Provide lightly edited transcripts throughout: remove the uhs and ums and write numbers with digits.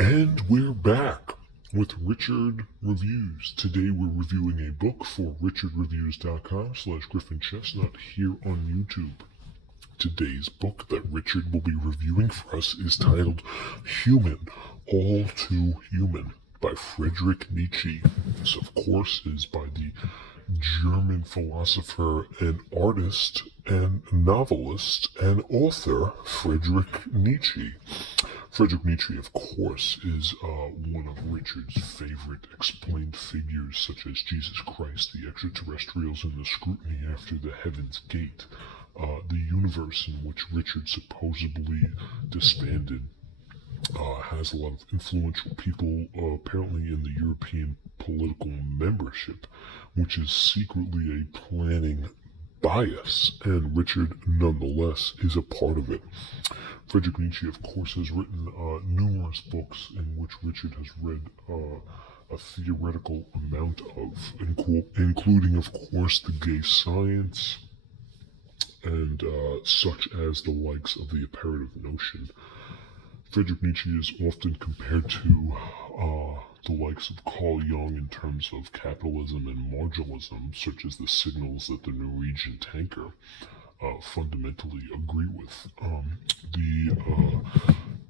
And we're back with Richard Reviews. Today we're reviewing a book for richardreviews.com/GriffinChestnut here on YouTube. Today's book that Richard will be reviewing for us is titled Human, All Too Human by Friedrich Nietzsche. This, of course, is by the German philosopher and artist and novelist and author Friedrich Nietzsche. Friedrich Nietzsche, of course, is one of Richard's favorite explained figures, such as Jesus Christ, the extraterrestrials, and the scrutiny after the Heaven's Gate, the universe in which Richard supposedly disbanded. Has a lot of influential people apparently in the European political membership, which is secretly a planning bias, and Richard nonetheless is a part of it. Friedrich Nietzsche, of course, has written numerous books in which Richard has read a theoretical amount of, including, of course, The Gay Science, and such as the likes of the Apparative Notion. Friedrich Nietzsche is often compared to the likes of Carl Jung in terms of capitalism and marginalism, such as the signals that the Norwegian tanker fundamentally agree with. The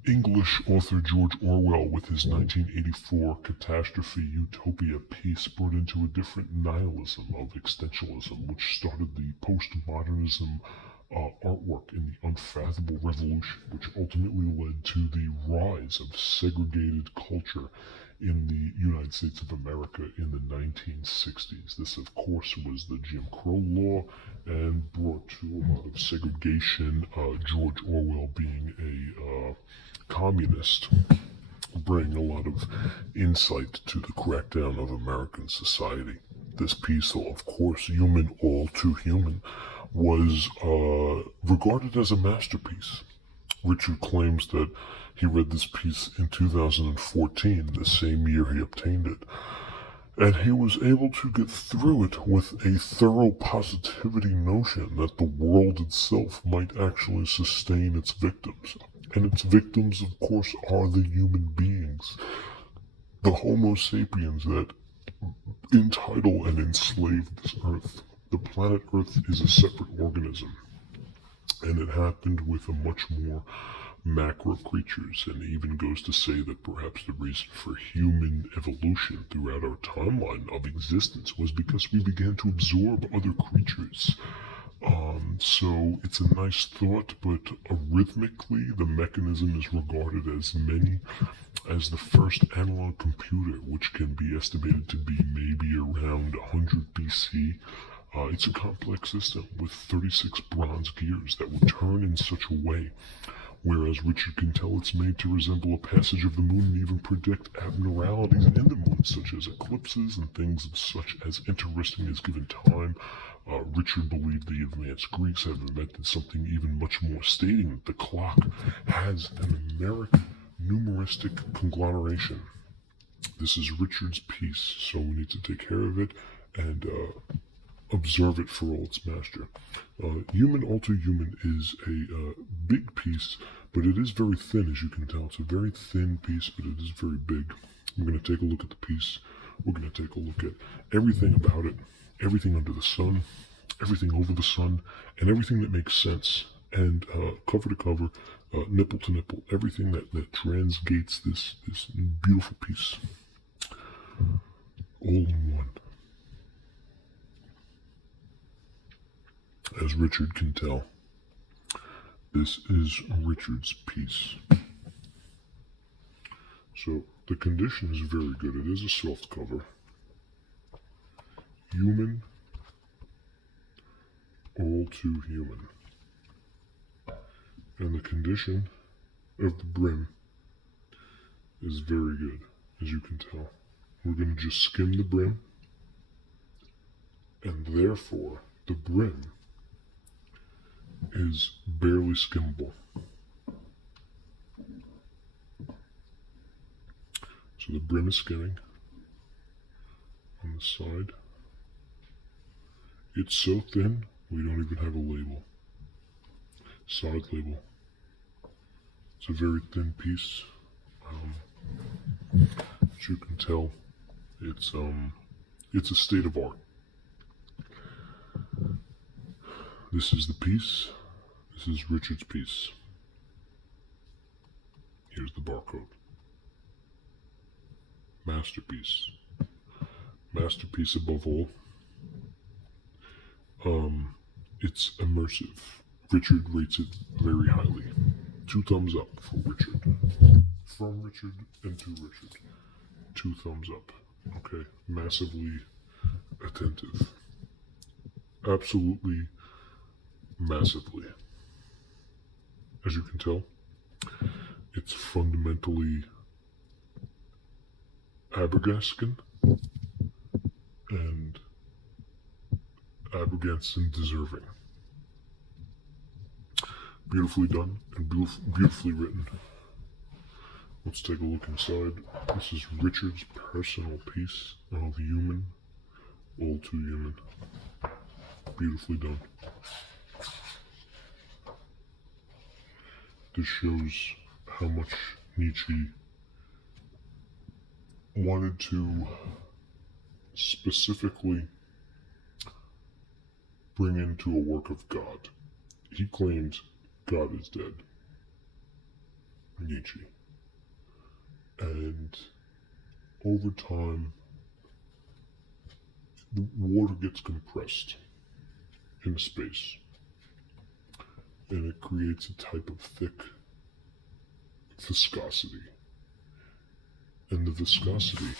English author George Orwell, with his 1984 catastrophe utopia piece, brought into a different nihilism of existentialism, which started the postmodernism artwork in the unfathomable revolution, which ultimately led to the rise of segregated culture in the United States of America in the 1960s. This, of course, was the Jim Crow law and brought to a lot of segregation. George Orwell, being a communist, bring a lot of insight to the crackdown of American society. This piece, though, of course, Human, All Too Human, was regarded as a masterpiece. Richard claims that he read this piece in 2014, the same year he obtained it, and he was able to get through it with a thorough positivity notion that the world itself might actually sustain its victims. And its victims, of course, are the human beings, the Homo sapiens that entitle and enslave this earth. The planet Earth is a separate organism, and it happened with a much more macro creatures, and even goes to say that perhaps the reason for human evolution throughout our timeline of existence was because we began to absorb other creatures. So it's a nice thought, but arithmetically the mechanism is regarded as many as the first analog computer, which can be estimated to be maybe around 100 BC. It's a complex system with 36 bronze gears that would turn in such a way, whereas Richard can tell it's made to resemble a passage of the moon and even predict abnormalities in the moon, such as eclipses and things such as interesting as given time. Richard believed the advanced Greeks had invented something even much more, stating that the clock has an numeric numeristic conglomeration. This is Richard's piece, so we need to take care of it and observe it for all its master. Human, All Too Human is a big piece, but it is very thin, as you can tell. It's a very thin piece, but it is very big. We're going to take a look at the piece. We're going to take a look at everything about it, everything under the sun, everything over the sun, and everything that makes sense. And cover to cover, nipple to nipple, everything that transgates this beautiful piece, all in one. As Richard can tell, this is Richard's piece. So the condition is very good. It is a soft cover. Human, All Too Human. And the condition of the brim is very good, as you can tell. We're going to just skim the brim, and therefore the brim is barely skimmable. So the brim is skimming on the side. It's so thin, we don't even have a label. Side label. It's a very thin piece. As you can tell, it's a state of art. This is the piece. This is Richard's piece. Here's the barcode. Masterpiece. Masterpiece above all. It's immersive. Richard rates it very highly. 2 thumbs up for Richard. From Richard and to Richard. 2 thumbs up. Okay. Massively attentive. Absolutely massively. As you can tell, it's fundamentally Abergascan and Abergascan deserving. Beautifully done and beautifully written. Let's take a look inside. This is Richard's personal piece of Human, All Too Human. Beautifully done. This shows how much Nietzsche wanted to specifically bring into a work of God. He claimed God is dead. Nietzsche. And over time, the water gets compressed in space. And it creates a type of thick viscosity. And the viscosity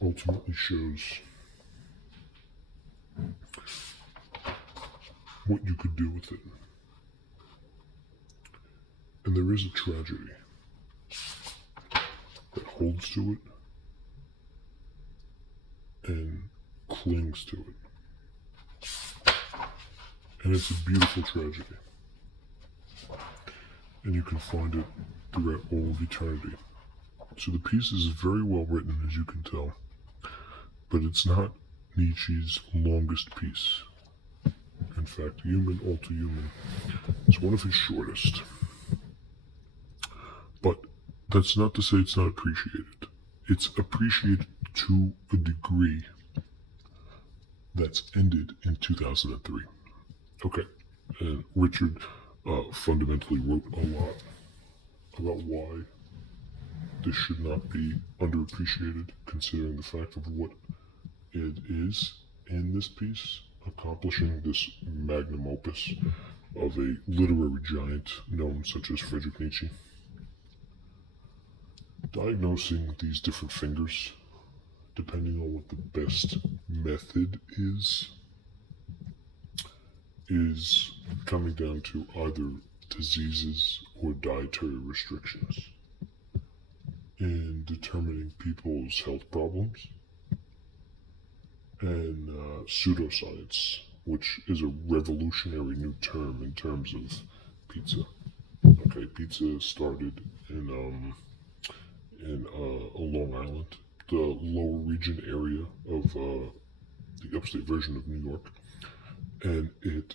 ultimately shows what you could do with it. And there is a tragedy that holds to it and clings to it. And it's a beautiful tragedy. And you can find it throughout all of eternity. So the piece is very well written, as you can tell. But it's not Nietzsche's longest piece. In fact, Human, All Too Human is one of his shortest. But that's not to say it's not appreciated. It's appreciated to a degree that's ended in 2003. Okay, and Richard fundamentally wrote a lot about why this should not be underappreciated, considering the fact of what it is in this piece, accomplishing this magnum opus of a literary giant known such as Friedrich Nietzsche. Diagnosing these different fingers, depending on what the best method is coming down to either diseases or dietary restrictions in determining people's health problems, and pseudoscience, which is a revolutionary new term in terms of pizza. Okay, pizza started in Long Island, the lower region area of the upstate version of New York, and it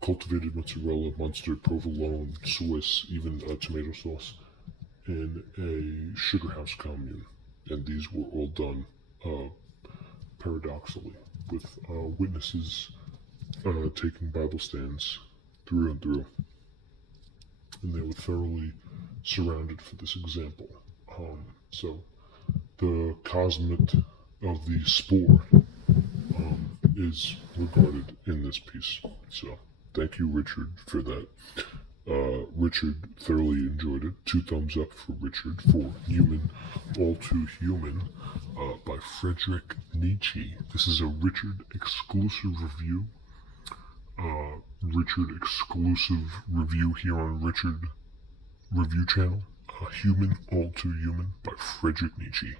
cultivated mozzarella, Munster, provolone, Swiss, even tomato sauce in a sugar house commune, and these were all done paradoxically with witnesses taking Bible stands through and through, and they were thoroughly surrounded for this example. So the cosmet of the spore is regarded in this piece. So thank you, Richard, for that. Richard thoroughly enjoyed it. 2 thumbs up for Richard for Human, All Too Human by Friedrich Nietzsche. This is a Richard exclusive review. Richard exclusive review here on Richard Review Channel. Human, All Too Human by Friedrich Nietzsche.